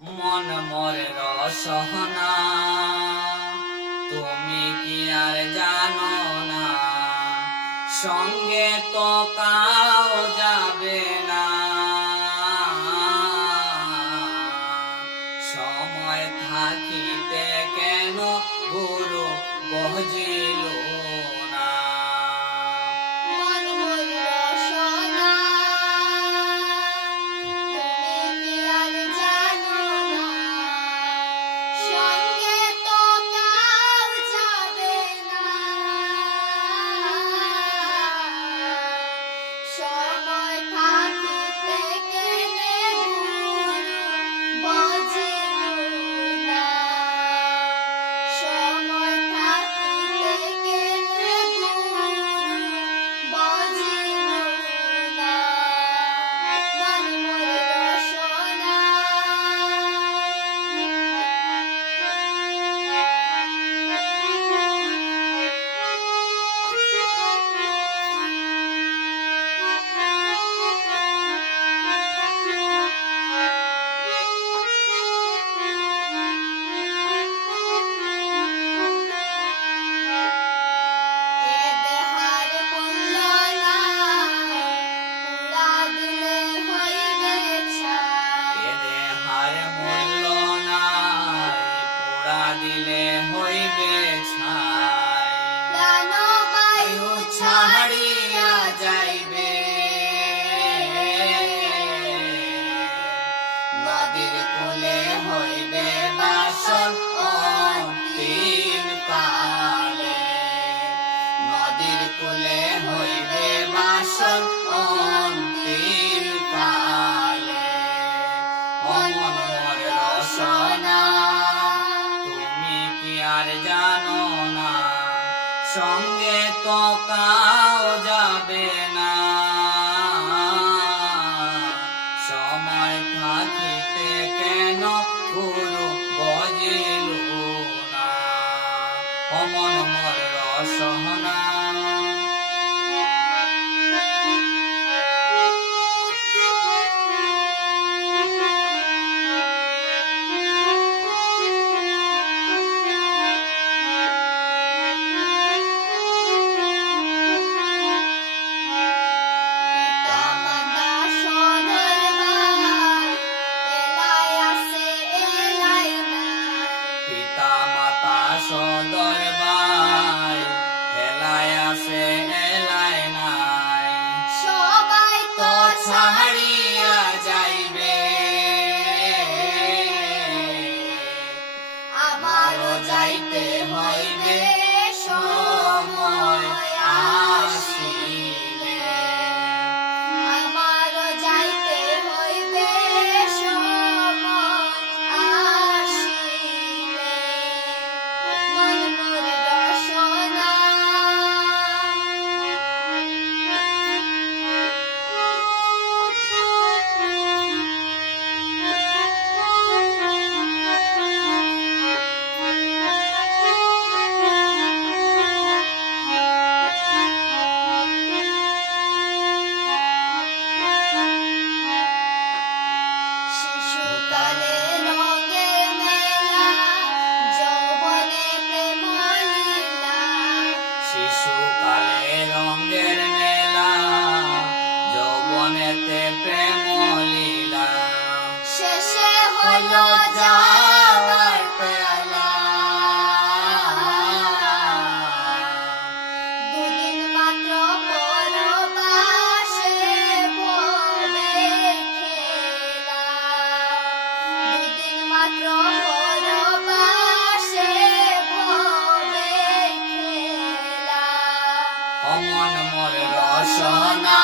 মন মরে রসহনা তুমি কি আর জানো না? সঙ্গে তো কাও যাবে না। সময় থাকিতে কেন গুরু বহজিলো দিলে হইবে ছাড়িয়া যাইবে। নদীর কোলে হইবে বাসন অন্তিম কালে। নদীর কোলে সঙ্গে তো কাও যাবে না। সময় থাকিতে কেন গুরু বজিল না? অমন মর রসহনা পিতা মাতা সদর বা অমন মোর রসনা